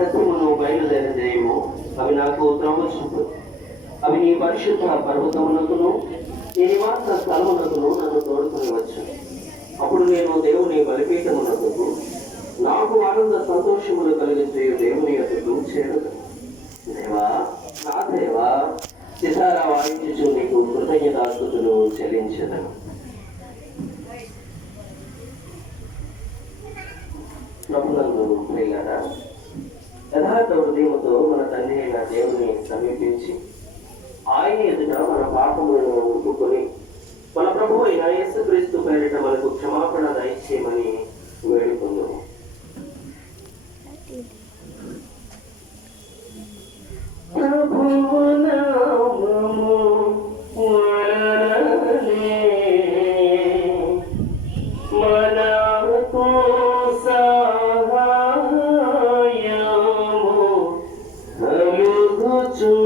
సత్యమును బయలుదేరజేయము. అవి నాకు త్రోవ చూపు. అవి నీ పరిశుద్ధ పర్వతమునకును నీ నివాస స్థలమునకును నన్ను తోడుకొని వచ్చు. అప్పుడు నేను దేవుని బలిపీఠమునకు నాకు ఆనంద సంతోషములు కలిగించే దేవుని యొక్కకు చేరదు. దేవా, నా దేవా, సితారా వాయించుచు నీకు కృతజ్ఞతాస్తుతులు చెల్లించదను. ప్రభునందు ప్రియులారా, యథార్థ హృదయముతో మన తండ్రి అయిన దేవుని సమీపించి ఆయన ఎదుట మన పాపములను ఒప్పుకొని మన ప్రభువు అయిన యేసుక్రీస్తు పేరిట మనకు క్షమాపణ దయచేయమని వేడుకుందాము. ప్రభువు నామము వలననే మనకు సహాయము కలుగుచున్నది.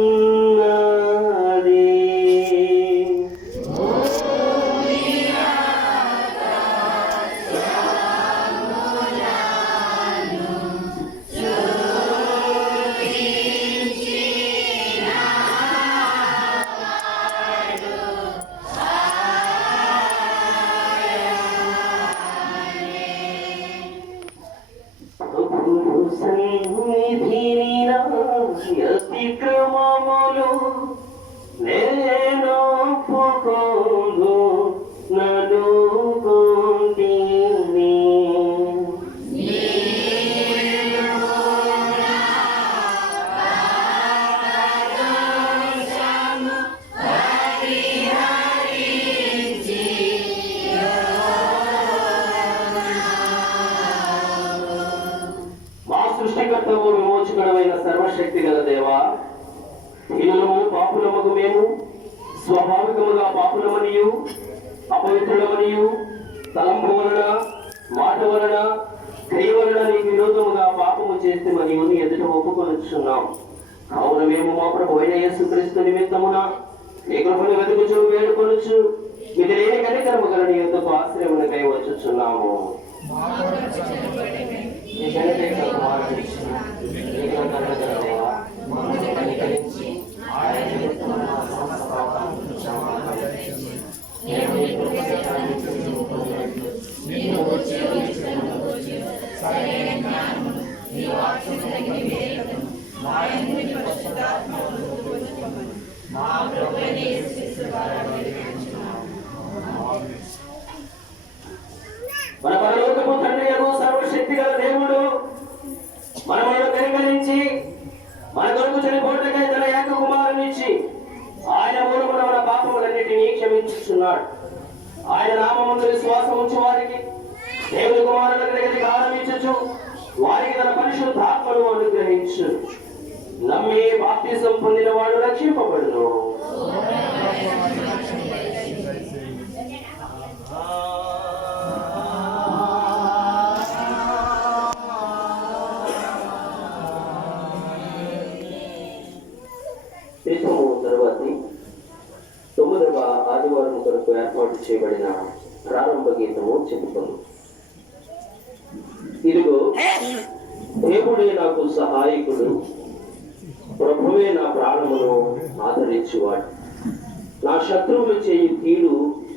అతిక్రమములు నేను పొందు నన్ను పొందిని. మా సృష్టికర్తవు విమోచకుడమైన సర్వశక్తి గల దేవా, హీనులము పాపులమగు మేము స్వాభావికముగా పాపులమనియు అపవిత్రులమనియు తలంపు వలన మాట వలన క్రియ వలన నీకు విరోధముగా పాపము చేస్తేమని ఎదుట ఒప్పుకొనుచున్నాం. కావున మేము మా ప్రభు అయిన యేసుక్రీస్తు నిమిత్తమున నీ కృపను వెతుకుచు వేడుకొనుచు ఇది లేని కనికరము గల నీ యొద్దకు ఆశ్రయమునకై వచ్చుచున్నాము. మన పరలోకపు తండ్రి యగు సర్వశక్తి గల దేవుడు మనలను కనికరించి మన కొరకు చనిపోవటకై తన ఏక కుమారునిచ్చి ఆయన మూలమున మన పాపములన్నిటినీ క్షమించుచున్నాడు. ఆయన నామముందు విశ్వాసం ఉంచు వారికి దేవుని కుమారుల దగ్గరికి ఆరంభించు వారికి తన పరిశుద్ధాత్మను అనుగ్రహించు. నమ్మి బాప్తిసం పొందిన వాడు రక్షింపబడును. తరువాతి 9వ ఆదివారం కొరకు ఏర్పాటు చేయబడిన ప్రారంభ గీతము చెప్పుకుందాం. ఇదిగో దేవుడే నాకు సహాయకుడు, ప్రభువే నా ప్రాణమును ఆదరించువాడు. నా శత్రువులు చేయి కీడు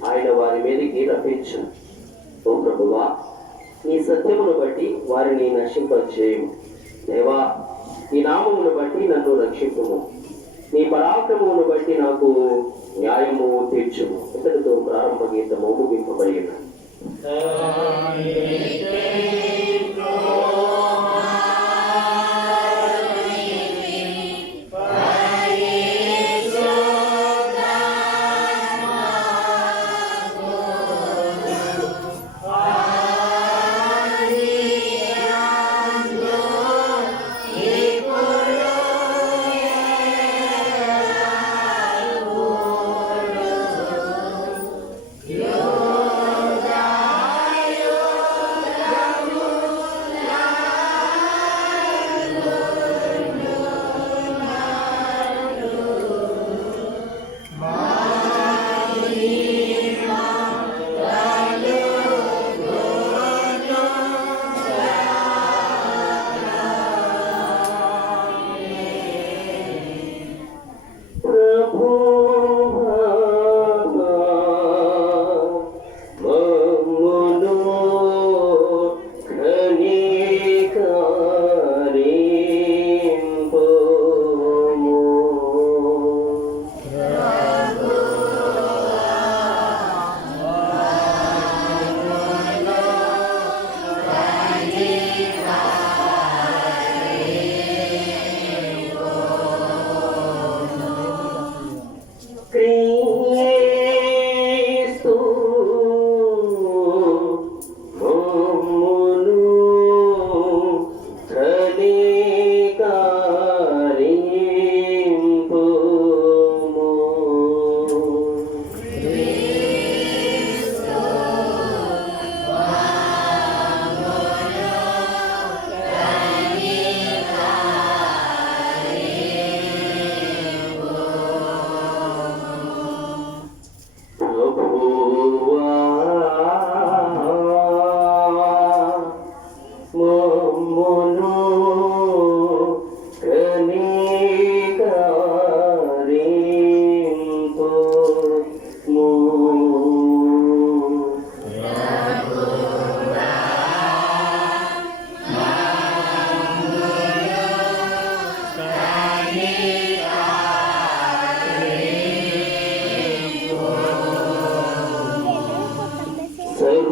ఆయన వారి మీదకి రప్పించు. ఓ ప్రభువా, నీ సత్యమును బట్టి వారిని నశింపచేయము. దేవా, నీ నామమును బట్టి నన్ను రక్షింపుము. నీ పరాక్రమమును బట్టి నాకు న్యాయము తీర్చుము. ఇతడితో ప్రారంభ గీతము ముగింపబడిన.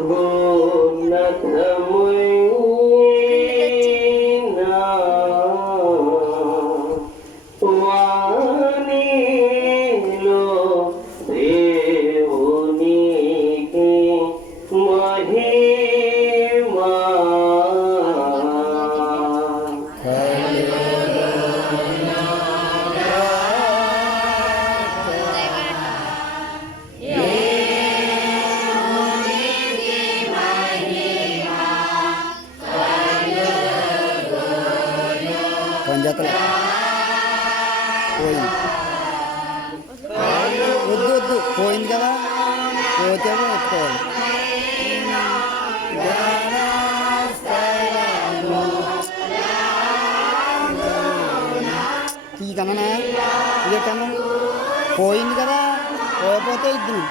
మహోన్నతమైన వాణిలో దేవునికి మహిమా. పంజాతల పోయింది, వద్దు వద్దు, పోయింది కదా, పోతేమో ఎత్తుకోవాలి. ఈ కన్నా ఇదే కన్నా పోయింది కదా, పోయిపోతే ఇద్దరు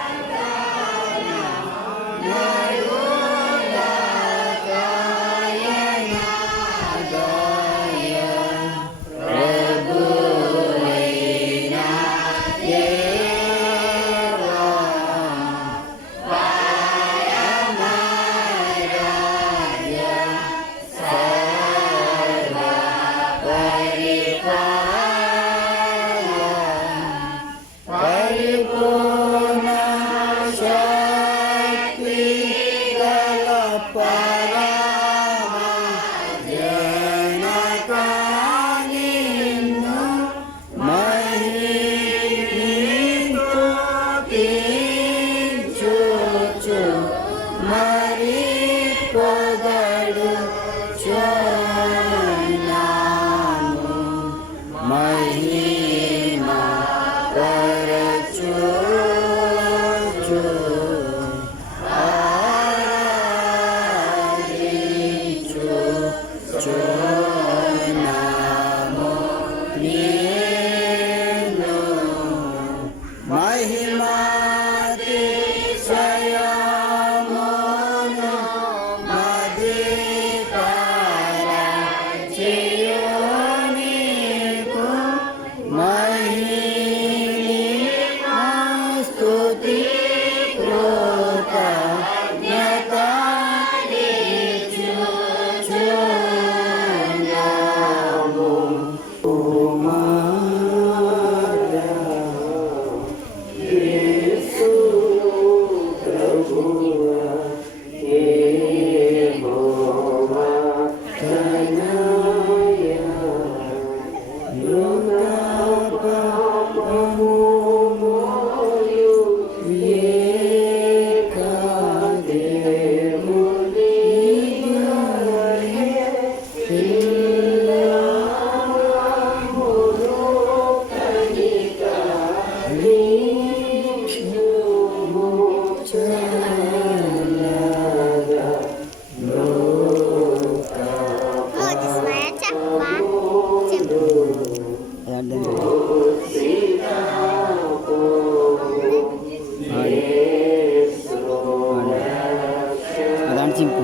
అదంటే సింపు,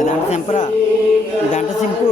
అదంటే సింపరా, ఇదంటే సింపు.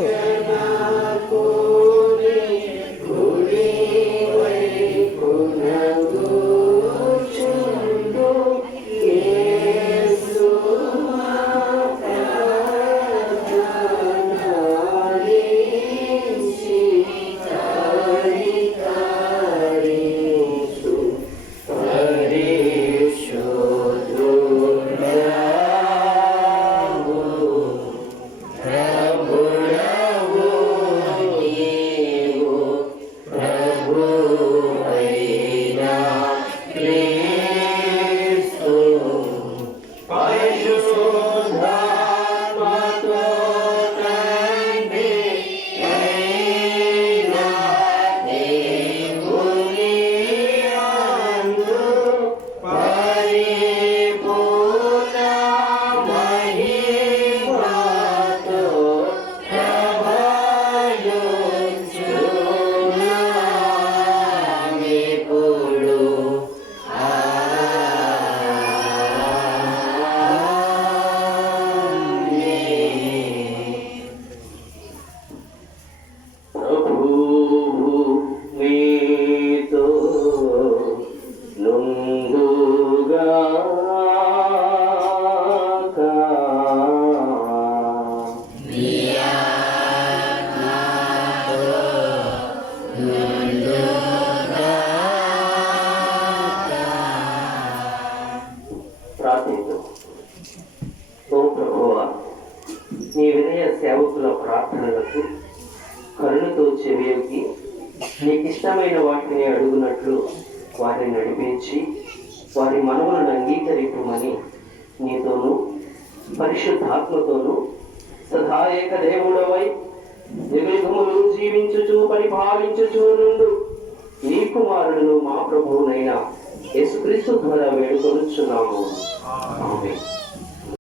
ఆలకించు, కరుణతో చెవియొగ్గి నీకిష్టమైన వాటిని అడుగునట్లు వారిని నడిపించి వారి మనవులను అంగీకరింపమని నీతోనూ పరిశుద్ధాత్మతోనూ సదా ఏక దేవుడవై యుగయుగములు జీవించుచు పరిపాలించుచు నుండు నీ కుమారుడును మా ప్రభువునైన యేసుక్రీస్తు ద్వారా వేడుకొనుచున్నాము. ఆమేన్.